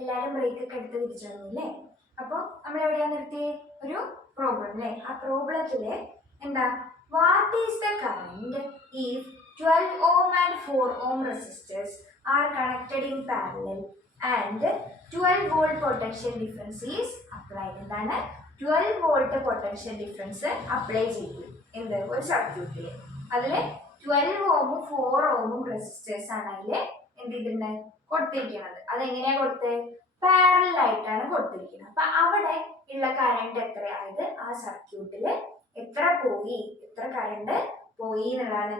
എല്ലാവരും ബ്രേക്ക് ഒക്കെ എടുത്ത് തിരിച്ചു അല്ലേ? അപ്പോൾ നമ്മൾ എവിടെയാണ് നിർത്തിയേ? ഒരു പ്രോബ്ലം അല്ലേ? ആ പ്രോബ്ലത്തില് എന്താ, what is the current if 12 ohm and 4 ohm resistors are connected in parallel and 12 volt potential difference is applied? എന്താണ്? 12 volt പൊട്ടൻഷ്യൽ ഡിഫറൻസ് അപ്ലൈ ചെയ്തു എന്ത് ഒരു സർക്യൂട്ടിൽ. അതിൽ 12 ഓമും 4 ഓമും റെസിസ്റ്റേഴ്സ് ആണ് അതിൽ എന്ത് ചെയ്തിട്ടുണ്ട് കൊടുത്തിരിക്കുന്നത്. അതെങ്ങനെയാണ് കൊടുത്തത്? പാരലൽ ആയിട്ടാണ് കൊടുത്തിരിക്കുന്നത്. അപ്പൊ അവിടെ ഉള്ള കറണ്ട് എത്രയായത് ആ സർക്യൂട്ടിൽ എത്ര പോയി, എത്ര കറണ്ട് പോയി എന്നുള്ളതാണ്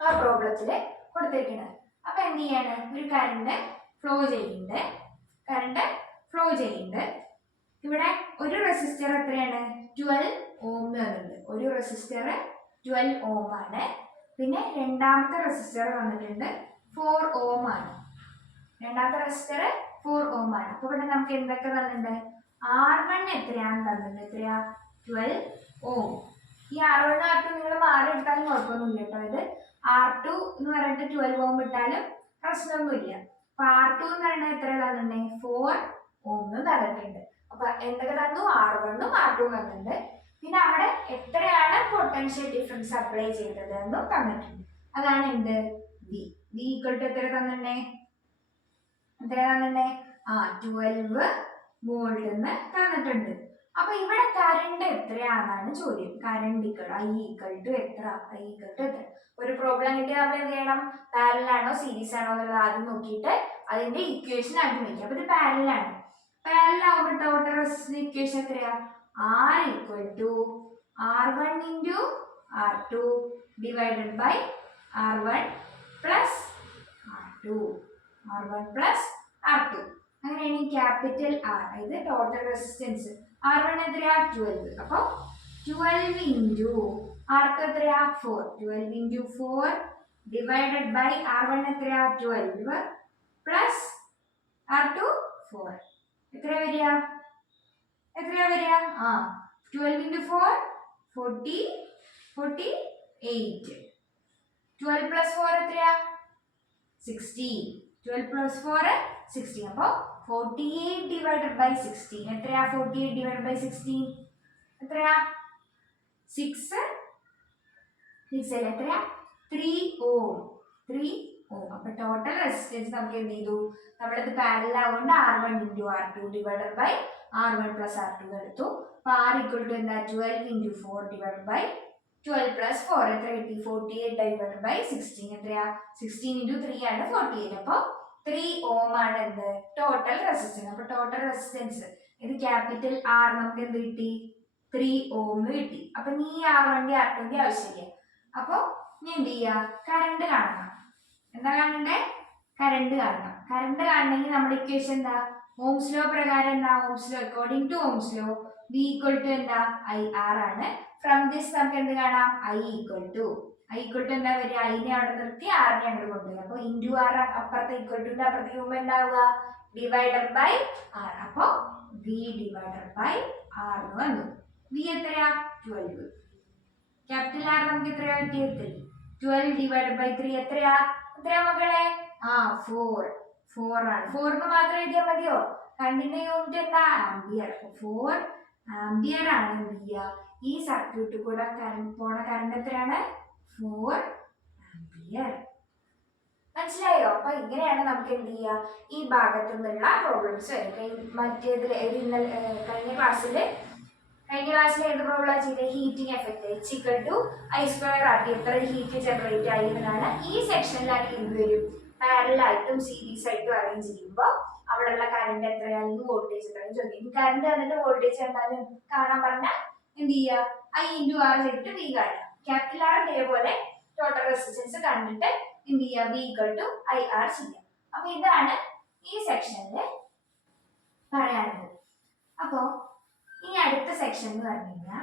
ആ പ്രോബ്ലത്തിൽ കൊടുത്തിരിക്കുന്നത്. അപ്പൊ എന്ത് ചെയ്യാണ്? ഒരു കറണ്ട് ഫ്ലോ ചെയ്യുന്നുണ്ട്. ഇവിടെ ഒരു റെസിസ്റ്റർ എത്രയാണ്? 12 ഓം എന്നുണ്ട്. ഒരു റെസിസ്റ്റർ 12 ഓം ആണ്. പിന്നെ രണ്ടാമത്തെ റെസിസ്റ്റർ വന്നിട്ടുണ്ട് 4 ഓം ആണ്. രണ്ടാമത്തെ റെസിസ്റ്റർ 4 ഓം ആണ്. അപ്പൊ ഇവിടെ നമുക്ക് എന്തൊക്കെ തന്നിട്ടുണ്ട്? R1 എത്രയാണ് തന്നിട്ടുണ്ട്? എത്രയാ? 12 ഓം. ഈ R1 R2 നിങ്ങൾ മാറി എടുത്താലും കുഴപ്പമൊന്നുമില്ല കേട്ടോ. ഇത് R2 എന്ന് പറഞ്ഞിട്ട് 12 ഓം ഇട്ടാലും പ്രശ്നമൊന്നുമില്ല. അപ്പൊ R2 എന്ന് പറയുന്നത് എത്ര തന്നിട്ടുണ്ട്? 4 ഓം തന്നിട്ടുണ്ട്. അപ്പൊ എന്തൊക്കെ തന്നു? R1 R2 തന്നിട്ടുണ്ട്. പിന്നെ അവിടെ എത്രയാണ് പൊട്ടൻഷ്യൽ ഡിഫറൻസ് അപ്ലൈ ചെയ്തത് എന്നും തന്നിട്ടുണ്ട്. അതാണ് എന്ത്? V. V ഈക്വൽ ടു എത്ര തന്നിട്ടുണ്ടേ? എത്ര തന്നിട്ടുണ്ടേ? 12 വോൾട്ട് എന്ന് തന്നിട്ടുണ്ട്. അപ്പൊ ഇവിടെ കറണ്ട് എത്രയാണെന്നാണ് ചോദ്യം. കറണ്ട് I ഈക്വൽ ടു എത്ര? ഒരു പ്രോബ്ലം കിട്ടിയാൽ നമ്മൾ എന്ത് ചെയ്യണം? പാരലൽ ആണോ സീരീസ് ആണോ എന്നുള്ളത് ആദ്യം നോക്കിയിട്ട് അതിന്റെ ഇക്വേഷൻ ആദ്യം വയ്ക്കുക. അപ്പൊ ഇത് പാരലൽ ആണ്. പാരലൽ ആവുമ്പോൾ ടോട്ടൽ റെസിസ്റ്റൻസ് ഇക്വേഷൻ എത്രയാ? R equal to R1 into R2 divided by R1 plus R2. R1 plus R2. അങ്ങനെയാണ് ക്യാപിറ്റൽ R. ഇത് ടോട്ടൽ റെസിസ്റ്റൻസ്. R1 എത്രയാ? 12. അപ്പോൾ 12 ഇൻറ്റു R2 എത്രയാ? 4. 12 ഇൻറ്റു 4 ഡിവൈഡഡ് ബൈ R1 എത്രയാ? 12 പ്ലസ് R2 4. എത്രയാ വരിക? 12 ഇൻറ്റു 4 48. 12 പ്ലസ് 4 എത്രയാ? 16. 12 പ്ലസ് 4 16. അപ്പോൾ 48 ഡിവൈഡഡ് ബൈ 16 എത്രയാ? 48 ഡിവൈഡഡ് ബൈ 16 എത്രയാ? 6 അല്ലേ? എത്രയാ? 3 ഓം. അപ്പൊ ടോട്ടൽ റെസിസ്റ്റൻസ് നമുക്ക് എന്ത് ചെയ്തു? നമ്മളിത് പാരലൽ ആവുകൊണ്ട് R1 into R2 divided by R1 plus R2 എടുത്തു. അപ്പൊ R ഈക്വൽ ടു എന്താ? 12 ഇൻറ്റു 4 ഡിവൈഡഡ് ബൈ 12 പ്ലസ് 4 എത്ര കിട്ടി? 48 ഡിവൈഡഡ് ബൈ 16 എത്രയാ? 16 ഇൻറ്റു 3 ആണ് 48. അപ്പോൾ 3 ഓം ആണ് എന്ത്? Total resistance. അപ്പൊ ടോട്ടൽ റെസിസ്റ്റൻസ് ഇത് ക്യാപിറ്റൽ R നമുക്ക് എന്ത് കിട്ടി? 3 ഓം കിട്ടി. അപ്പൊ നീ R1 R2 ആവശ്യമില്ല. അപ്പൊ നീ എന്ത് ചെയ്യാ? കറണ്ട് കാണണം. എന്താ കാണണ്ടേ? കറണ്ട് കാണണം. കറണ്ട് കാണണമെങ്കിൽ നമ്മുടെ ഇക്വേഷൻ എന്താ? ഓംസ് ലോ പ്രകാരം എന്താ? Ohm's law according to Ohm's law V equal to എന്താ? IR ആണ്. ഫ്രം ദിസ് നമുക്ക് എന്ത് കാണാം? I ഈക്വൽ ടു എന്താ വരിക? ഐനെ അവിടെ നിർത്തി ആറിനെ അങ്ങോട്ട് കൊണ്ടുപോയി. അപ്പൊ ഇൻറ്റു ആർ അപ്പുറത്തെ ഈക്വൽ ടുന്റെ അപ്പുറത്തേക്ക് പോകുമ്പോൾ എന്താവുക? Divided by R. അപ്പൊ V ഡിവൈഡഡ് ബൈ ആർ എന്ന് വന്നു. V എത്രയാ? 12. ക്യാപിറ്റൽ ആർ നമുക്ക് എത്രയാ കിട്ടിയത്? 3. 12 ഡിവൈഡഡ് ബൈ 3 എത്രയാ മക്കളെ? 4 ആണ്. 4 എന്ന് മാത്രം എഴുതിയാൽ മതിയോ? കറണ്ടിന്റെ യൂണിറ്റ് എന്താ? ആംബിയർ. 4 ആംബിയർ ആണ് എന്ത് ചെയ്യുക? ഈ സർക്യൂട്ട് കൂടെ പോണ കറണ്ട് എത്രയാണ്? 4 ആംബിയർ. മനസ്സിലായോ? അപ്പൊ ഇങ്ങനെയാണ് നമുക്ക് എന്ത് ചെയ്യുക? ഈ ഭാഗത്തു നിന്നുള്ള പ്രോബ്ലംസ് വരും. മറ്റേതിൽ കഴിഞ്ഞ ക്ലാസ്സിൽ ഏത് പ്രോബ്ലം ചെയ്തത്? Heating effect H equal to I square RT. എത്ര ഹീറ്റ് ജനറേറ്റ് ആയി എന്നതാണ് ഈ സെക്ഷനിലാണ് ഇത് വരും. പാരലൽ ആയിട്ടും സീരീസ് ആയിട്ടും അറേഞ്ച് ചെയ്യുമ്പോൾ അവിടെയുള്ള കറണ്ട് എത്രയാണ്, വോൾട്ടേജ് എത്രയാണ് ചോദിക്കും. കറണ്ട് വന്നിട്ട് വോൾട്ടേജ് എന്തായാലും കാണാൻ പറഞ്ഞാൽ എന്ത് ചെയ്യുക? I ഇൻറ്റു ആർ ചെയ്തിട്ട് V കാണുക. ക്യാപിറ്റൽ ആർ ഇതേപോലെ ടോട്ടൽ റെസിസ്റ്റൻസ് കണ്ടിട്ട് എന്ത് ചെയ്യുക? V ഈക്വൽ ടു IR ചെയ്യാം. അപ്പൊ ഇതാണ് ഈ സെക്ഷനിൽ പറയാനുള്ളത്. അപ്പോ ഇനി അടുത്ത സെക്ഷൻ എന്ന് പറഞ്ഞു കഴിഞ്ഞാൽ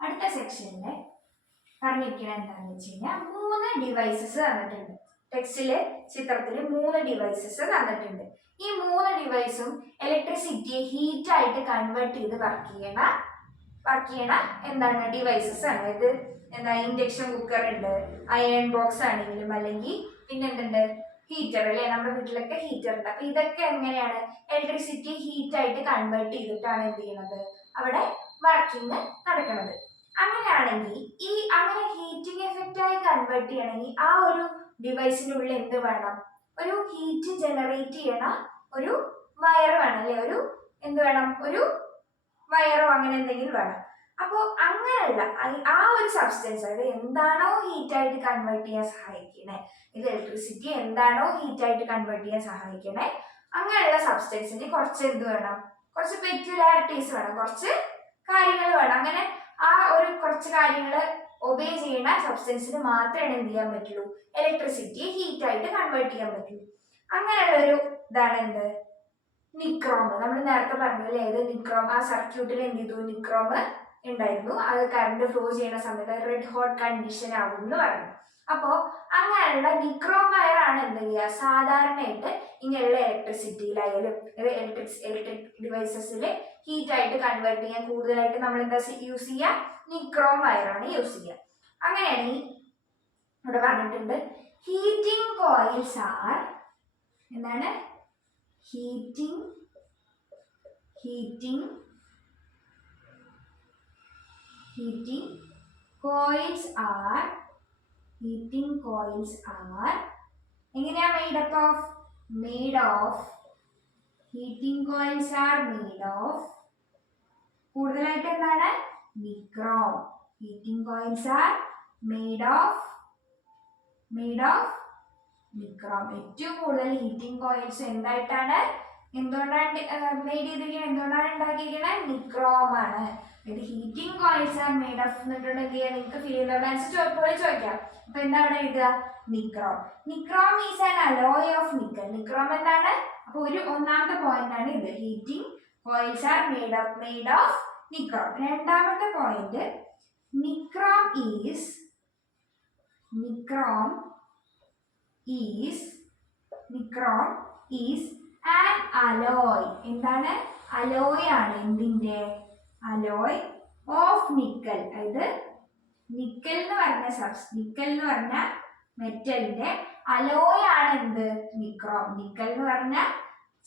അടുത്ത സെക്ഷനിൽ പറഞ്ഞിരിക്കുന്നത് എന്താണെന്ന് വെച്ച് കഴിഞ്ഞാൽ 3 ഡിവൈസസ് തന്നിട്ടുണ്ട്. ടെക്സ്റ്റില് ചിത്രത്തിൽ 3 ഡിവൈസസ് തന്നിട്ടുണ്ട്. ഈ 3 ഡിവൈസും ഇലക്ട്രിസിറ്റിയെ ഹീറ്റ് ആയിട്ട് കൺവേർട്ട് ചെയ്ത് വർക്ക് ചെയ്യണ എന്താണ് ഡിവൈസസ് ആണ്. ഇത് എന്താ? ഇൻഡക്ഷൻ കുക്കർ ഉണ്ട്, അയൺ ബോക്സ് ആണെങ്കിലും അല്ലെങ്കിൽ പിന്നെ എന്തുണ്ട്? ഹീറ്റർ അല്ലേ, നമ്മുടെ വീട്ടിലൊക്കെ ഹീറ്റർ ഉണ്ട്. അപ്പൊ ഇതൊക്കെ എങ്ങനെയാണ് ഇലക്ട്രിസിറ്റി ഹീറ്റ് ആയിട്ട് കൺവേർട്ട് ചെയ്തിട്ടാണ് എന്ത് ചെയ്യുന്നത് അവിടെ വർക്കിംഗ് നടക്കുന്നത്. അങ്ങനെയാണെങ്കിൽ അങ്ങനെ ഹീറ്റിംഗ് എഫക്റ്റ് ആയി കൺവേർട്ട് ചെയ്യണമെങ്കിൽ ആ ഒരു ഡിവൈസിനുള്ളിൽ എന്ത് വേണം, ഒരു ഹീറ്റ് ജനറേറ്റ് ചെയ്യണ ഒരു വയർ വേണം അല്ലെ, ഒരു എന്ത് വേണം, ഒരു വയറോ അങ്ങനെ എന്തെങ്കിലും വേണം. അപ്പോൾ അങ്ങനെയുള്ള ആ ഒരു സബ്സ്റ്റൻസ്, അതായത് എന്താണോ ഹീറ്റ് ആയിട്ട് കൺവേർട്ട് ചെയ്യാൻ സഹായിക്കണേ, ഇത് ഇലക്ട്രിസിറ്റി എന്താണോ ഹീറ്റ് ആയിട്ട് കൺവേർട്ട് ചെയ്യാൻ സഹായിക്കണേ, അങ്ങനെയുള്ള സബ്സ്റ്റൻസിന് കുറച്ച് എന്ത് വേണം, കുറച്ച് പെക്യുലാരിറ്റീസ് വേണം, കുറച്ച് കാര്യങ്ങൾ വേണം. അങ്ങനെ ആ ഒരു കുറച്ച് കാര്യങ്ങൾ ഒബേ ചെയ്യുന്ന സബ്സ്റ്റൻസിന് മാത്രമേ എന്ത് ചെയ്യാൻ പറ്റുള്ളൂ, ഇലക്ട്രിസിറ്റിയെ ഹീറ്റ് ആയിട്ട് കൺവേർട്ട് ചെയ്യാൻ പറ്റുള്ളൂ. അങ്ങനെയുള്ള ഒരു ഇതാണ് എന്ത്, നിക്രോം. നമ്മൾ നേരത്തെ പറഞ്ഞില്ലേ, ഏത് നിക്രോം, ആ സർക്യൂട്ടിൽ എന്ത് ചെയ്തു, നിക്രോം ഉണ്ടായിരുന്നു. അത് കറണ്ട് ഫ്ലോ ചെയ്യുന്ന സമയത്ത് റെഡ് ഹോട്ട് കണ്ടീഷൻ ആകും എന്ന് പറഞ്ഞു. അപ്പോൾ അങ്ങനെയുള്ള നിക്രോം വയർ ആണ് എന്ത് ചെയ്യുക, സാധാരണയായിട്ട് ഇങ്ങനെയുള്ള ഇലക്ട്രിസിറ്റിയിലായാലും ഇലക്ട്രിക് ഡിവൈസസിൽ ഹീറ്റ് ആയിട്ട് കൺവേർട്ട് ചെയ്യാൻ കൂടുതലായിട്ട് നമ്മൾ എന്താ യൂസ് ചെയ്യുക, നിക്രോം വയറാണ് യൂസ് ചെയ്യുക. അങ്ങനെയാണ് ഇവിടെ പറഞ്ഞിട്ടുണ്ട് ഹീറ്റിംഗ് കോയിൽസ് ആർ എന്താണ്, heating coils are എങ്ങനെയാ made of heating coils are made of കൂടുതലായിട്ട് എന്താണ്, nichrome. heating coils are made of nichrome. ഏറ്റവും കൂടുതൽ ഹീറ്റിംഗ് കോയിൽസ് എന്തായിട്ടാണ്, എന്തുകൊണ്ടാണ് മെയ്ഡ് ചെയ്തിരിക്കുന്നത്, എന്തുകൊണ്ടാണ് ഉണ്ടാക്കിയിരിക്കുന്നത്, നിക്രോം ആണ്. ഇത് heating coils are made of എന്നിട്ടുണ്ടെങ്കിൽ നിങ്ങൾക്ക് ഫീൽഡ് ആൻസർ പോലെ ചോദിക്കാം. അപ്പൊ എന്താ അവിടെ എഴുതുക, nichrome. Nichrome is an alloy of nickel. Nichrome എന്താണ്, അപ്പൊ ഒന്നാമത്തെ പോയിന്റ് ആണ് ഇത്, heating coils are made of nichrome. രണ്ടാമത്തെ point, nichrome is an alloy. എന്താണ്, അലോയ് ആണ്, എന്തിന്റെ, അലോയ് ഓഫ് നിക്കൽ. അതായത് നിക്കൽ എന്ന് പറഞ്ഞ മെറ്റലിന്റെ അലോയ് ആണ് എന്ത്, നിക്രോം. നിക്കൽ എന്ന് പറഞ്ഞ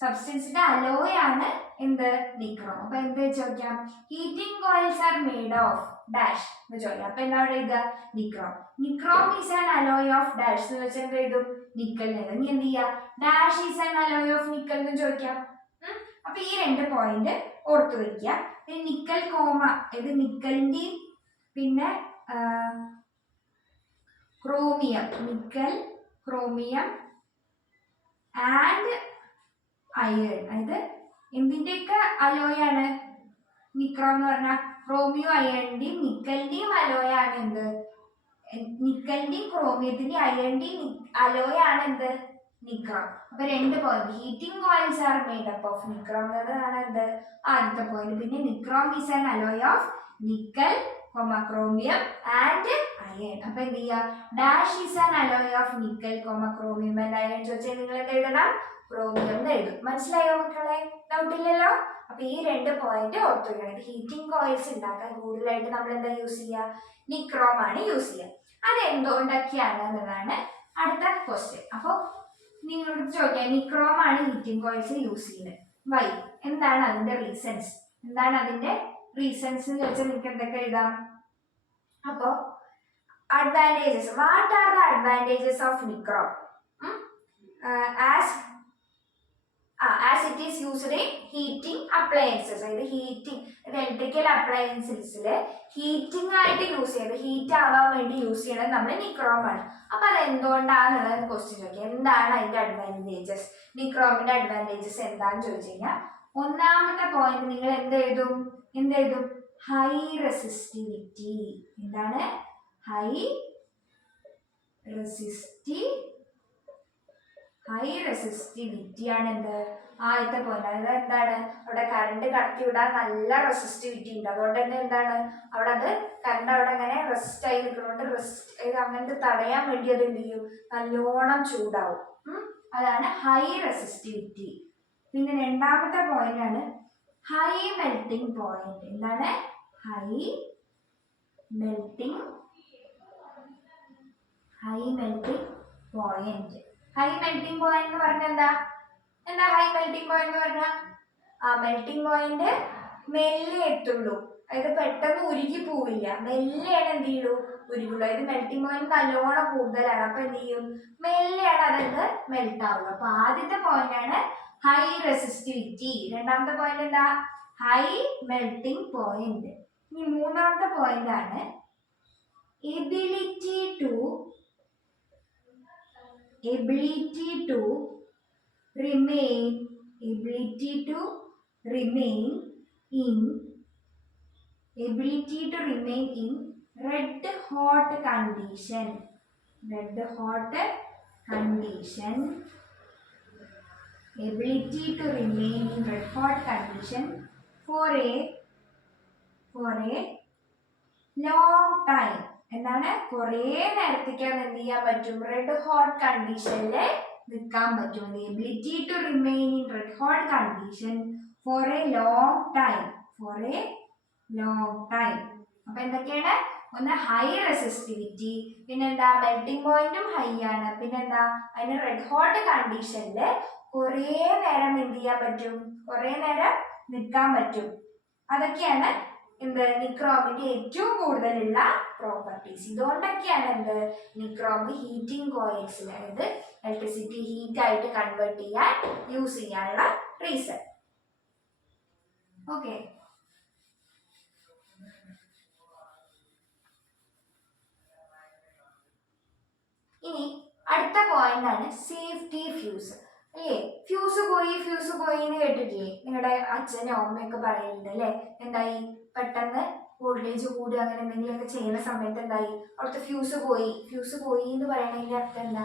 സബ്സ്റ്റൻസിന്റെ അലോയ് ആണ് എന്ത്, നിക്രോം. അപ്പൊ എന്ത് ചോദിക്കാം, heating coils are made of dash എന്ന് ചോദിക്കാം. അപ്പൊ എന്താ അവിടെ എഴുതുക, nichrome. Nichrome is an alloy of dash എന്ന് വെച്ചാൽ എന്ത് എഴുതും, നിക്കൽ. ഇനി എന്ത് ചെയ്യാ, dash is an alloy of nickel എന്ന് ചോദിക്കാം. അപ്പൊ ഈ രണ്ട് പോയിന്റ് ഓർത്തു വെക്കുക. നിക്കൽ കോമ, ഇത് നിക്കലിന്റെയും പിന്നെ chromium, nickel chromium and iron. അതായത് എന്തിന്റെയൊക്കെ അലോയാണ് നിക്രോം എന്ന് പറഞ്ഞാൽ, ക്രോമിയം അയണിന്റെയും നിക്കലിന്റെയും അലോയാണ് എന്ത്, നിക്കലിന്റെയും ക്രോമിയത്തിന്റെയും അയണിന്റെയും അലോയാണ് എന്ത്, നിക്രോം. അപ്പൊ രണ്ട് point, heating coils are made up of nichrome എന്നതാണ് എന്ത്, ആദ്യത്തെ പോയിന്റ്. പിന്നെ nichrome is an alloy of nickel, chromium and iron. അപ്പൊ എന്ത് ചെയ്യുക, dash is an alloy of nickel, chromium and iron ചോദിച്ചാൽ നിങ്ങൾ എന്ത് എഴുതണം, ക്രോമിയം എന്ന് എഴുതും. മനസ്സിലായോ മക്കളെ, ഡൗട്ട് ഇല്ലല്ലോ. അപ്പൊ ഈ രണ്ട് പോയിന്റ് ഓർത്തു വെക്കണം. ഹീറ്റിംഗ് കോയിൽസ് ഉണ്ടാക്കാൻ കൂടുതലായിട്ട് നമ്മൾ എന്താ യൂസ് ചെയ്യുക, നിക്രോം ആണ് യൂസ് ചെയ്യുക. അത് എന്തുകൊണ്ടൊക്കെയാണ് എന്നതാണ് അടുത്ത ക്വസ്റ്റ്യൻ. അപ്പൊ നിങ്ങളോട് ചോദിക്കാം, നിക്രോം ആണ് ഹീറ്റിംഗ് കോയിൽസ് യൂസ് ചെയ്യുന്നത്, വൈ, എന്താണ് അതിന്റെ റീസൺസ്, എന്ന് ചോദിച്ചാൽ നിങ്ങൾക്ക് എന്തൊക്കെ എഴുതാം. അപ്പോ advantages, what are the advantages of nichrome as it is used in heating appliances. അതായത് ഹീറ്റിംഗ്, ഇലക്ട്രിക്കൽ അപ്ലയൻസസിൽ ഹീറ്റിംഗ് ആയിട്ട് യൂസ് ചെയ്യുന്നത്, ഹീറ്റ് ആവാൻ വേണ്ടി യൂസ് ചെയ്യണത് നമ്മൾ നിക്രോം ആണ്. അപ്പൊ അത് എന്തുകൊണ്ടാണെന്നുള്ളത് ക്വസ്റ്റ്യൻ ചോദിക്കുക. എന്താണ് അതിന്റെ അഡ്വാൻറ്റേജസ്, നിക്രോമിന്റെ അഡ്വാൻറ്റേജസ് എന്താണെന്ന് ചോദിച്ചു കഴിഞ്ഞാൽ, ഒന്നാമത്തെ പോയിന്റ് നിങ്ങൾ എന്തെഴുതും, ഹൈ റെസിസ്റ്റിവിറ്റി. എന്താണ്, ഹൈ റെസിസ്റ്റിവിറ്റി ആണ് എന്ത്, ആദ്യത്തെ പോയിന്റ്. അതായത് എന്താണ്, അവിടെ കറണ്ട് കടത്തി വിടാൻ നല്ല റെസിസ്റ്റിവിറ്റി ഉണ്ട്. അതുകൊണ്ട് തന്നെ എന്താണ്, അവിടെ അത് കറണ്ട് അവിടെ അങ്ങനെ റെസിസ്റ്റ് ആയി നിൽക്കുന്നതുകൊണ്ട് അങ്ങനത്തെ തടയാൻ വേണ്ടി അത് എന്ത് ചെയ്യും, നല്ലോണം ചൂടാവും. അതാണ് ഹൈ റെസിസ്റ്റിവിറ്റി. പിന്നെ രണ്ടാമത്തെ പോയിന്റ് ആണ് ഹൈ മെൽറ്റിംഗ് പോയിന്റ്. എന്താണ്, high melting point. High melting point എന്ന് പറഞ്ഞാൽ എന്താ ഹൈ മെൽറ്റിംഗ് പോയിന്റ് എന്ന് പറഞ്ഞാൽ മെൽറ്റിംഗ് പോയിന്റ് മെല്ലെ എത്തുള്ളൂ, അതായത് പെട്ടെന്ന് ഉരുകി പോവില്ല, മെല്ലെയാണ് എന്ത് ചെയ്യുള്ളൂ ഉരുകുള്ളൂ. അതായത് മെൽറ്റിംഗ് പോയിന്റ് നല്ലോണം കൂടുതലാണ്, അപ്പൊ എന്ത് ചെയ്യും മെല്ലെയാണ് അതെന്ത് മെൽറ്റ് ആവുള്ളൂ. അപ്പൊ ആദ്യത്തെ പോയിന്റ് ആണ് ഹൈ റെസിസ്റ്റിവിറ്റി, രണ്ടാമത്തെ പോയിന്റ് എന്താ ഹൈ മെൽറ്റിംഗ് പോയിന്റ്. ഇനി മൂന്നാമത്തെ പോയിന്റ് ആണ് ability to remain in red hot condition for a long time. എന്താണ് കുറേ നേരത്തേക്ക് എന്ത് ചെയ്യാൻ പറ്റും റെഡ് ഹോട്ട് കണ്ടീഷനിൽ നിൽക്കാൻ പറ്റും. Ability to remain in red hot condition for a long time. അപ്പൊ എന്തൊക്കെയാണ് ഒന്ന് ഹൈ റെസിസ്റ്റിവിറ്റി, പിന്നെന്താ മെൽറ്റിംഗ് പോയിന്റും ഹൈ ആണ്, പിന്നെന്താ അതിന് റെഡ് ഹോട്ട് കണ്ടീഷനിൽ കുറേ നേരം എന്ത് ചെയ്യാൻ പറ്റും, കുറേ നേരം നിൽക്കാൻ പറ്റും. അതൊക്കെയാണ് എന്ത് നിക്രോമിന്റെ ഏറ്റവും കൂടുതലുള്ള പ്രോപ്പർട്ടീസ്. ഇതുകൊണ്ടൊക്കെയാണ് എന്ത് നിക്രോം ഹീറ്റിംഗ് കോയിൽസിൽ, അതായത് ഇലക്ട്രിസിറ്റി ഹീറ്റ് ആയിട്ട് കൺവേർട്ട് ചെയ്യാൻ യൂസ് ചെയ്യാനുള്ള റീസൺ. ഓക്കെ, ഇനി അടുത്ത പോയിന്റ് ആണ് സേഫ്റ്റി ഫ്യൂസ്. അല്ലേ, ഫ്യൂസ് പോയി എന്ന് കേട്ടിട്ടില്ലേ, നിങ്ങളുടെ അച്ഛനോ അമ്മയൊക്കെ പറയുന്നുണ്ട് അല്ലേ, എന്തായി പെട്ടെന്ന് വോൾട്ടേജ് കൂടുക അങ്ങനെ എന്തെങ്കിലുമൊക്കെ ചെയ്യുന്ന സമയത്ത് എന്തായി അവിടുത്തെ ഫ്യൂസ് പോയി എന്ന് പറയണതിന്റെ അർത്ഥം എന്താ,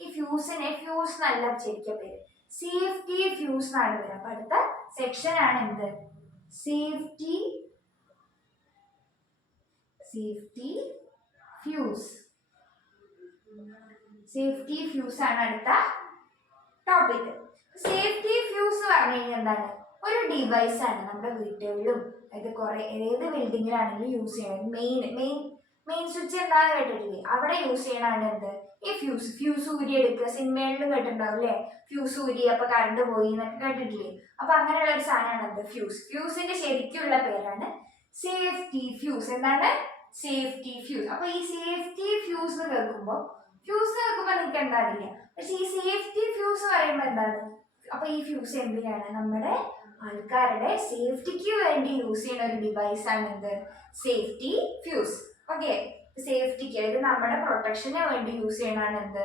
ഈ ഫ്യൂസിനെ ഫ്യൂസ് നല്ല ശരിക്കും പേര് സേഫ്റ്റി ഫ്യൂസ് എന്നാണ് പേര്. അപ്പൊ അടുത്ത സെക്ഷൻ ആണ് എന്ത് സേഫ്റ്റി ഫ്യൂസ് ആണ് അടുത്ത ടോപ്പിക്. സേഫ്റ്റി ഫ്യൂസ് പറഞ്ഞു കഴിഞ്ഞാൽ എന്താണ്, ഒരു ഡിവൈസ് ആണ് നമ്മുടെ വീട്ടുകളിലും ഏത് ബിൽഡിങ്ങിലാണെങ്കിലും യൂസ് ചെയ്യണം. മെയിൻ സ്വിച്ച് എന്താണെന്ന് കേട്ടിട്ടില്ലേ, അവിടെ യൂസ് ചെയ്യണതാണ് എന്ത് ഈ ഫ്യൂസ് ഊരി എടുക്കുക. സിനിമകളിലും കേട്ടിട്ടുണ്ടാവും അല്ലേ, ഫ്യൂസ് ഊരി അപ്പൊ കറണ്ട് പോയി എന്നൊക്കെ കേട്ടിട്ടില്ലേ. അപ്പൊ അങ്ങനെയുള്ള ഒരു സാധനമാണ് എന്ത് ഫ്യൂസിന്റെ ശരിക്കുള്ള പേരാണ് സേഫ്റ്റി ഫ്യൂസ്. എന്താണ് സേഫ്റ്റി ഫ്യൂസ്. അപ്പൊ ഈ സേഫ്റ്റി ഫ്യൂസ് കേൾക്കുമ്പോൾ നിങ്ങൾക്ക് എന്താ അറിയില്ല, പക്ഷെ ഈ സേഫ്റ്റി ഫ്യൂസ് പറയുമ്പോൾ എന്താണ്, അപ്പൊ ഈ ഫ്യൂസ് എന്തിനാണ് നമ്മുടെ ആൾക്കാരുടെ സേഫ്റ്റിക്ക് വേണ്ടി യൂസ് ചെയ്യുന്ന ഒരു ഡിവൈസ് ആണ് എന്ത് സേഫ്റ്റി ഫ്യൂസ്. ഓക്കെ, സേഫ്റ്റിക്ക് അതായത് നമ്മുടെ പ്രൊട്ടക്ഷന് വേണ്ടി യൂസ് ചെയ്യണതാണ് എന്ത്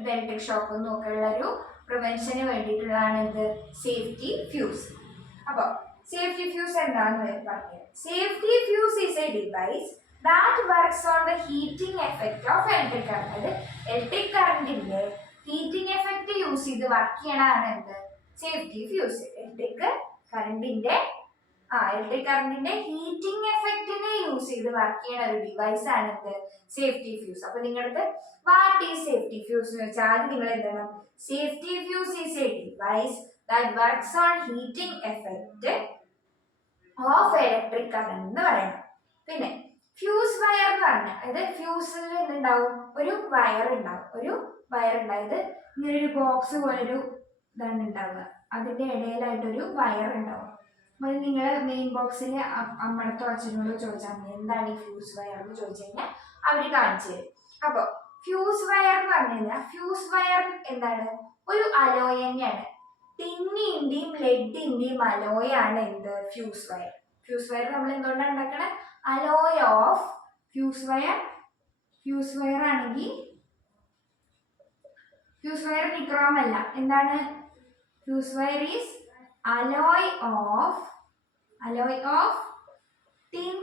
ഇലക്ട്രിക് ഷോക്ക് എന്നൊക്കെയുള്ള ഒരു പ്രിവെൻഷന് വേണ്ടിയിട്ടുള്ളതാണ് എന്ത് സേഫ്റ്റി ഫ്യൂസ്. അപ്പൊ സേഫ്റ്റി ഫ്യൂസ് എന്താണെന്ന് പറഞ്ഞത്, safety fuse is A device that works on the heating effect of electric current. അതായത് ഇലക്ട്രിക് കറണ്ടിന്റെ ഹീറ്റിംഗ് എഫക്റ്റ് യൂസ് ചെയ്ത് വർക്ക് ചെയ്യണതാണ് എന്ത് സേഫ്റ്റി ഫ്യൂസ്. ഇലക്ട്രിക് കറണ്ടിന്റെ ഹീറ്റിംഗ് എഫക്റ്റിനെ യൂസ് ചെയ്ത് വർക്ക് ചെയ്യുന്ന ഒരു ഡിവൈസ് ആണ് എന്ത് സേഫ്റ്റി ഫ്യൂസ്. അപ്പൊ നിങ്ങളുടെ വാട്ട് ഈസ് സേഫ്റ്റി ഫ്യൂസ് എന്ന് വെച്ചാൽ ആദ്യം നിങ്ങൾ എന്താണ് safety fuse is A device that works on heating effect of electric current എന്ന് പറയണം. പിന്നെ ഫ്യൂസ് വയർ എന്ന് പറഞ്ഞാൽ അതായത് ഫ്യൂസിൽ എന്തുണ്ടാവും ഒരു വയർ ഉണ്ടായത് ഇങ്ങനെ ഒരു ബോക്സ് പോലൊരു ഇതാണ് ഉണ്ടാവുക, അതിന്റെ ഇടയിലായിട്ടൊരു വയർ ഉണ്ടാവും. അപ്പോൾ നിങ്ങൾ മെയിൻ ബോക്സിൽ അമ്മടത്തോ അച്ഛനോടോ ചോദിച്ചാൽ മതി എന്താണ് ഈ ഫ്യൂസ് വയർ എന്ന് ചോദിച്ചു കഴിഞ്ഞാൽ അവർ കാണിച്ചു തരും. അപ്പോൾ ഫ്യൂസ് വയർ എന്ന് പറഞ്ഞു കഴിഞ്ഞാൽ ഫ്യൂസ് വയർ എന്താണ് ഒരു അലോയ് തന്നെയാണ്, ടിന്നിന്റെയും ലെഡിന്റെയും അലോയാണ് എന്ത് ഫ്യൂസ് വയർ. ഫ്യൂസ് വയർ നമ്മൾ എന്തുകൊണ്ടാണ് ഉണ്ടാക്കണേ, അലോയ് ഓഫ് ഫ്യൂസ് വയർ ആണെങ്കിൽ ഫ്യൂസ് വയർ നിക്രോം അല്ല, എന്താണ് fuse wire is alloy of tin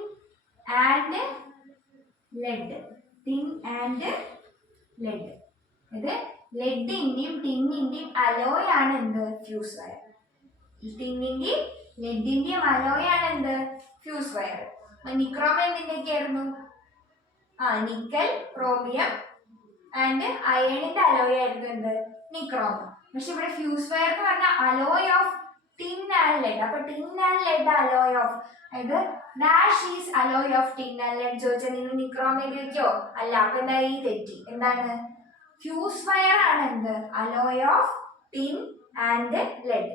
and lead. ഇത് ലെഡിന്റെയും ടിന്നിന്റെയും അലോയ് ആണ് എന്ത് ഫ്യൂസ് വയർ. ടിന്നിന്റെയും ലെഡിന്റെയും അലോയ് ആണ് എന്ത് ഫ്യൂസ് വയർ. നിക്രോം എന്തിന്റെയൊക്കെ ആയിരുന്നു, നിക്കൽ ക്രോമിയം ആൻഡ് അയണിന്റെ അലോയ് ആയിരുന്നു എന്ത് നിക്രോം. പക്ഷെ ഇവിടെ ഫ്യൂസ് വയർ എന്ന് പറഞ്ഞാൽ alloy of tin and lead. അപ്പൊ tin and lead alloy of, അതായത് dash is alloy of tin and lead ചോദിച്ചാൽ നിങ്ങൾ നിക്രോം എഴുതിയോ അല്ല, അപ്പൊ എന്തായി തെറ്റി. എന്താണ് ഫ്യൂസ് വയർ ആണ് എന്ത്? Alloy of tin and lead.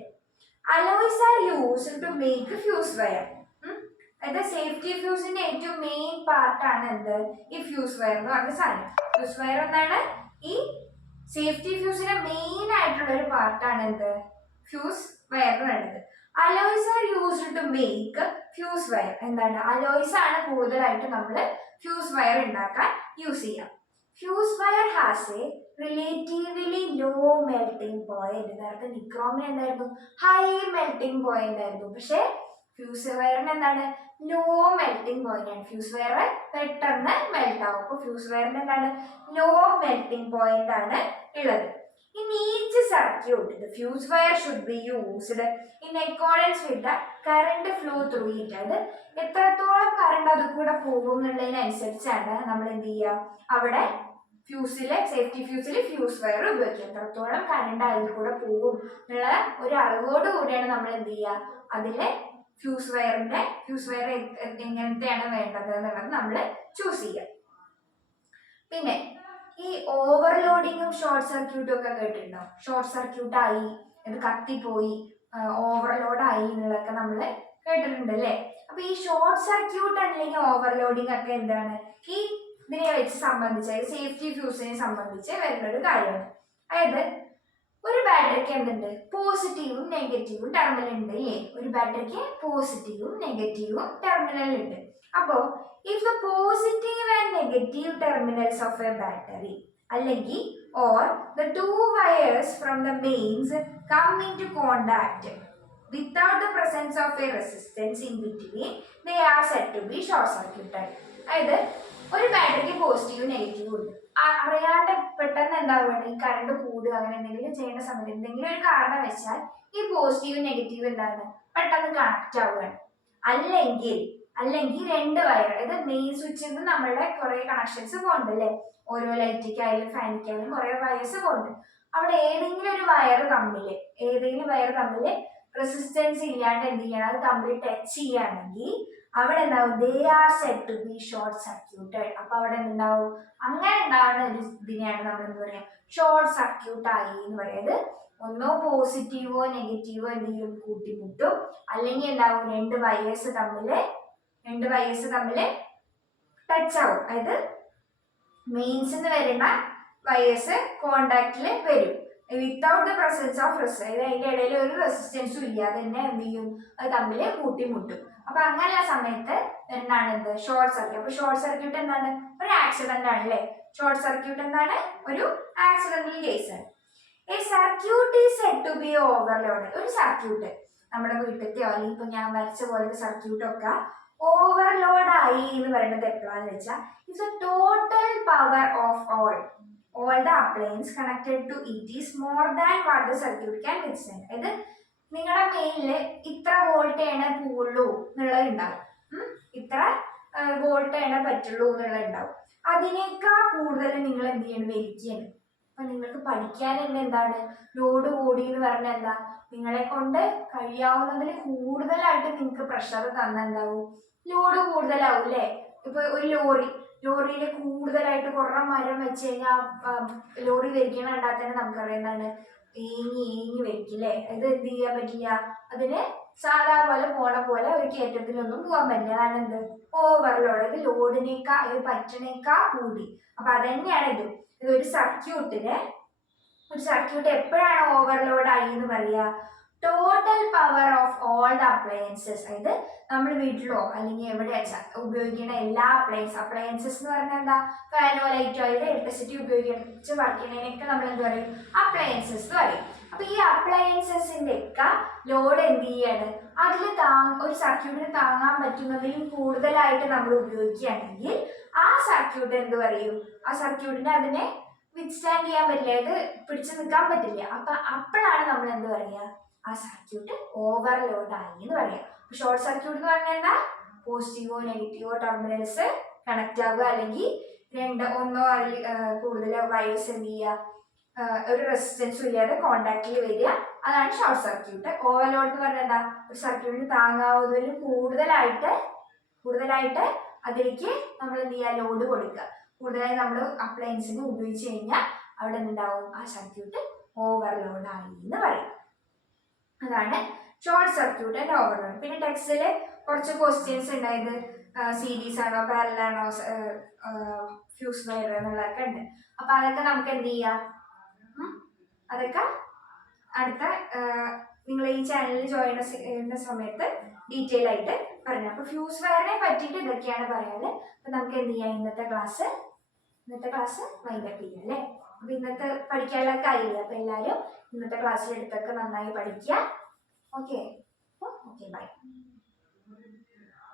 Alloys are used to make fuse wire. അതായത് സേഫ്റ്റി ഫ്യൂസിന്റെ ഏറ്റവും മെയിൻ പാർട്ടാണ് എന്ത്? ഈ ഫ്യൂസ് വയർ എന്ന് പറഞ്ഞ സാധനം. ഫ്യൂസ് വയർ എന്താണ്? ഈ സേഫ്റ്റി ഫ്യൂസിന്റെ മെയിൻ ആയിട്ടുള്ള ഒരു പാർട്ടാണ് എന്ത്? ഫ്യൂസ് വയർ എന്ന് പറയുന്നത്. Alloys are used to make fuse wire. എന്താണ്? അലോയ്സ് ആണ് കൂടുതലായിട്ട് നമ്മൾ ഫ്യൂസ് വയർ ഉണ്ടാക്കാൻ യൂസ് ചെയ്യാം. Fuse wire has a relatively low melting point. നേരത്തെ നിക്രോമിന് എന്തായിരുന്നു? ഹൈ മെൽറ്റിംഗ് പോയിന്റ് ആയിരുന്നു. പക്ഷെ ഫ്യൂസ് വയറിന് എന്താണ്? ലോ മെൽറ്റിംഗ് പോയിന്റ് ആണ്. ഫ്യൂസ് വയർ പെട്ടെന്ന് മെൽറ്റ് ആവും. അപ്പോൾ ഫ്യൂസ് വയറിന് എന്താണ്? ലോ മെൽറ്റിംഗ് പോയിന്റ് ആണ് ഉള്ളത്. In each circuit, the fuse wire should be used in accordance with the current flow through it. അത് എത്രത്തോളം കറണ്ട് അത് കൂടെ പോകും എന്നുള്ളതിനനുസരിച്ചാണ് നമ്മൾ എന്ത് ചെയ്യുക? അവിടെ ഫ്യൂസിലെ സേഫ്റ്റി ഫ്യൂസിൽ ഫ്യൂസ് വയർ ഉപയോഗിക്കുക. എത്രത്തോളം കറണ്ട് അതിൽ കൂടെ പോകും എന്നുള്ള ഒരു അറിവോട് കൂടിയാണ് നമ്മൾ എന്ത് ചെയ്യുക? അതിലെ ഫ്യൂസ് വയർ എങ്ങനത്തെയാണ് വേണ്ടത് എന്നുള്ളത് നമ്മൾ ചൂസ് ചെയ്യുക. പിന്നെ ഈ ഓവർലോഡിങ്ങും ഷോർട്ട് സർക്യൂട്ടും ഒക്കെ കേട്ടിട്ടുണ്ടോ? ഷോർട്ട് സർക്യൂട്ട് ആയി, ഇത് കത്തിപ്പോയി, ഓവർലോഡ് ആയി എന്നുള്ളതൊക്കെ നമ്മൾ കേട്ടിട്ടുണ്ട് അല്ലേ? അപ്പൊ ഈ ഷോർട്ട് സർക്യൂട്ട് അല്ലെങ്കിൽ ഓവർലോഡിങ് ഒക്കെ എന്താണ്? ഈ ഇതിനെ വെച്ച് സംബന്ധിച്ച്, സേഫ്റ്റി ഫ്യൂസിനെ സംബന്ധിച്ച് വരുന്ന ഒരു കാര്യമാണ്. അതായത് ഒരു ബാറ്ററിക്ക് എന്തുണ്ട്? പോസിറ്റീവും നെഗറ്റീവും ടെർമിനൽ ഉണ്ട് അല്ലേ? ഒരു ബാറ്ററിക്ക് പോസിറ്റീവും നെഗറ്റീവും ടെർമിനൽ ഉണ്ട്. അപ്പോ if the positive and negative terminals of a battery അല്ലെങ്കിൽ or the two wires from the mains come into contact without the presence of a resistance in between, they are said to be short circuited. അതായത് ഒരു ബാറ്ററിക്ക് പോസിറ്റീവും നെഗറ്റീവും ഉണ്ട്. അറിയാണ്ട് പെട്ടെന്ന് എന്താവുകയാണ്? ഈ current കൂടുക, അങ്ങനെ എന്തെങ്കിലും ചെയ്യേണ്ട സമയത്ത് എന്തെങ്കിലും ഒരു കാരണം വെച്ചാൽ ഈ പോസിറ്റീവും നെഗറ്റീവും എന്താണ്? പെട്ടെന്ന് കണക്ട് ആവുകയാണ്. അല്ലെങ്കിൽ രണ്ട് വയർ, അതായത് മെയിൻ സ്വിച്ചിൽ നിന്ന് നമ്മളുടെ കുറെ കണക്ഷൻസ് പോകുന്നുണ്ട് അല്ലേ? ഓരോ ലൈറ്റിക്കായാലും ഫാനിക്കായാലും കുറെ വയേഴ്സ് പോകുന്നുണ്ട്. അവിടെ ഏതെങ്കിലും വയർ തമ്മിൽ റെസിസ്റ്റൻസ് ഇല്ലാണ്ട് എന്ത് ചെയ്യണം? അത് തമ്മിൽ ടച്ച് ചെയ്യുകയാണെങ്കിൽ അവിടെ എന്താവും? They are said to be short circuited. അപ്പൊ അവിടെ എന്തുണ്ടാവും? അങ്ങനെ ഉണ്ടാവുന്ന ഒരു ഇതിനെയാണ് നമ്മൾ എന്താ പറയാ? ഷോർട്ട് സർക്യൂട്ട് ആയി എന്ന് പറയുന്നത്. ഒന്നോ പോസിറ്റീവോ നെഗറ്റീവോ എന്തെങ്കിലും കൂട്ടിമുട്ടും, അല്ലെങ്കിൽ എന്താവും? രണ്ട് വയേഴ്സ് തമ്മിൽ ടച്ച് ആവും. അതായത് മെയിൻസ് നിന്ന് വരുന്ന വയേഴ്സ് കോണ്ടാക്റ്റിൽ വരും without the presence of resistance. അതായത് അതിന്റെ ഇടയിൽ ഒരു റെസിസ്റ്റൻസും ഇല്ലാതെ തന്നെ എന്ത് ചെയ്യും? അത് തമ്മിൽ കൂട്ടിമുട്ടും. അപ്പൊ അങ്ങനെയുള്ള സമയത്ത് എന്താണ്? എന്ത്? Short circuit. അപ്പൊ ഷോർട്ട് സർക്യൂട്ട് എന്താണ്? ഒരു ആക്സിഡന്റ് ആണ് അല്ലേ? ഷോർട്ട് സർക്യൂട്ട് എന്താണ്? ഒരു ആക്സിഡന്റൽ കേസ് ആണ്. A circuit is said to be overloaded. ഒരു സർക്യൂട്ട് നമ്മുടെ വീട്ടിലത്തെയോ അല്ലെങ്കിൽ ഇപ്പൊ ഞാൻ വരച്ച പോലത്തെ സർക്യൂട്ട് ഒക്കെ ഓവർലോഡ് ആയി എന്ന് പറയുന്നത് എപ്പോഴാന്ന് വെച്ചാൽ it's A total power of all the appliance connected to it is more than what the circuit can withstand. അതായത് നിങ്ങളുടെ മെയിനില് ഇത്ര വോൾട്ടേണ് പോവുള്ളൂ എന്നുള്ളത് ഉണ്ടാവും, ഇത്ര വോൾട്ടേണ് പറ്റുള്ളൂ എന്നുള്ളത് ഉണ്ടാവും. അതിനേക്കാൾ കൂടുതൽ നിങ്ങൾ എന്ത് ചെയ്യണം? വലിക്കുകയാണ്. അപ്പൊ നിങ്ങൾക്ക് പഠിക്കാൻ തന്നെ എന്താണ്? ലോഡ് കൂടി എന്ന് പറഞ്ഞാൽ എന്താ? നിങ്ങളെ കൊണ്ട് കഴിയാവുന്നതിൽ കൂടുതലായിട്ട് നിങ്ങൾക്ക് പ്രഷർ തന്നാൽ എന്താവും? ലോഡ് കൂടുതലാവും അല്ലേ? ഇപ്പൊ ഒരു ലോറിയിൽ കൂടുതലായിട്ട് കുറെ മരം വെച്ച് കഴിഞ്ഞാൽ ലോറി വലിക്കണ കണ്ടാൽ തന്നെ നമുക്കറിയുന്നതാണ് ഏങ്ങി വലിക്കില്ലേ? ഇത് എന്ത് ചെയ്യാൻ പറ്റില്ല? അതിന് സാധാ പോലെ ഒരു കയറ്റത്തിലൊന്നും പോകാൻ പറ്റില്ല. അതാണ് എന്ത്? ഓവർലോഡ്. ഇത് ലോഡിനേക്കാൾ, ഇത് പറ്റണേക്കാൾ കൂടി. അപ്പൊ അതന്നെയാണ് ഇതൊരു സർക്യൂട്ട് എപ്പോഴാണ് ഓവർലോഡ് ആയി എന്ന് പറയുക? Total power of all the appliances. അതായത് നമ്മൾ വീട്ടിലോ അല്ലെങ്കിൽ എവിടെ ഉപയോഗിക്കുന്ന എല്ലാ അപ്ലയൻസസ് എന്ന് പറഞ്ഞാൽ എന്താ? ഫാനോ ലൈറ്റോ അതിൽ ഇലക്ട്രിസിറ്റി ഉപയോഗിച്ച് വർക്ക് ചെയ്യുന്നതിനൊക്കെ നമ്മൾ എന്ത് പറയും? അപ്ലയൻസസ് എന്ന് പറയും. അപ്പൊ ഈ അപ്ലയൻസസിന്റെ ഒക്കെ ലോഡ് എന്ത് ചെയ്യാണ്? അതിൽ ഒരു സർക്യൂട്ടിന് താങ്ങാൻ പറ്റുന്നതിലും കൂടുതലായിട്ട് നമ്മൾ ഉപയോഗിക്കുകയാണെങ്കിൽ ആ സർക്യൂട്ട് എന്ത് പറയും? ആ സർക്യൂട്ടിന് അതിനെ വിത്ത്സ്റ്റാൻഡ് ചെയ്യാൻ പറ്റില്ല, ഇത് പിടിച്ചു നിൽക്കാൻ പറ്റില്ല. അപ്പോഴാണ് നമ്മൾ എന്ത് പറയുക? ആ സർക്യൂട്ട് ഓവർലോഡ് ആയി എന്ന് പറയാം. ഷോർട്ട് സർക്യൂട്ട് എന്ന് പറഞ്ഞാൽ എന്താ? പോസിറ്റീവോ നെഗറ്റീവോ ടെർമിനൽസ് കണക്ട് ആവുക, അല്ലെങ്കിൽ ഒന്നോ അതിൽ കൂടുതൽ വയേഴ്സ് എന്ത് ചെയ്യുക? ഒരു റെസിസ്റ്റൻസും ഇല്ലാതെ കോണ്ടാക്റ്റിൽ വരിക, അതാണ് ഷോർട്ട് സർക്യൂട്ട്. ഓവർലോഡ് എന്ന് പറഞ്ഞാൽ എന്താ? ഒരു സർക്യൂട്ടിന് താങ്ങാവുന്നതിലും കൂടുതലായിട്ട് അതിലേക്ക് നമ്മൾ എന്ത് ചെയ്യുക? ലോഡ് കൊടുക്കുക. കൂടുതലായി നമ്മൾ അപ്ലയൻസിന് ഉപയോഗിച്ച് കഴിഞ്ഞാൽ അവിടെ ഉണ്ടാവും ആ സർക്യൂട്ട് ഓവർലോഡ് ആയി എന്ന് പറയും. അതാണ് ഷോർട്ട് സർക്യൂട്ട് ആൻഡ് ഓവർലോഡ്. പിന്നെ ടെക്സ്റ്റിൽ കുറച്ച് ക്വസ്റ്റ്യൻസ് ഉണ്ടായത് സീരീസ് ആണോ പാരലൽ ആണോ ഫ്യൂസ് വയർ എന്നുള്ളതൊക്കെ ഉണ്ട്. അപ്പൊ അതൊക്കെ നമുക്ക് എന്ത് ചെയ്യാം, അതൊക്കെ അടുത്ത നിങ്ങൾ ഈ ചാനലിൽ ജോയിൻ ചെയ്യുന്ന സമയത്ത് ഡീറ്റെയിൽ ആയിട്ട് പറഞ്ഞു. അപ്പൊ ഫ്യൂസ് വയറിനെ പറ്റിയിട്ട് ഇതൊക്കെയാണ് പറയാറ്. അപ്പൊ നമുക്ക് എന്ത് ചെയ്യാം, ഇന്നത്തെ ക്ലാസ് വൈൻഡപ്പ് ചെയ്യാം അല്ലേ. അപ്പൊ ഇന്നത്തെ പഠിക്കാനുള്ളതൊക്കെ ആയില്ലേ. അപ്പൊ എല്ലാവരും ഇന്നത്തെ ക്ലാസ്സിൽ എടുത്തൊക്കെ നന്നായി പഠിക്കുക. Okay bye.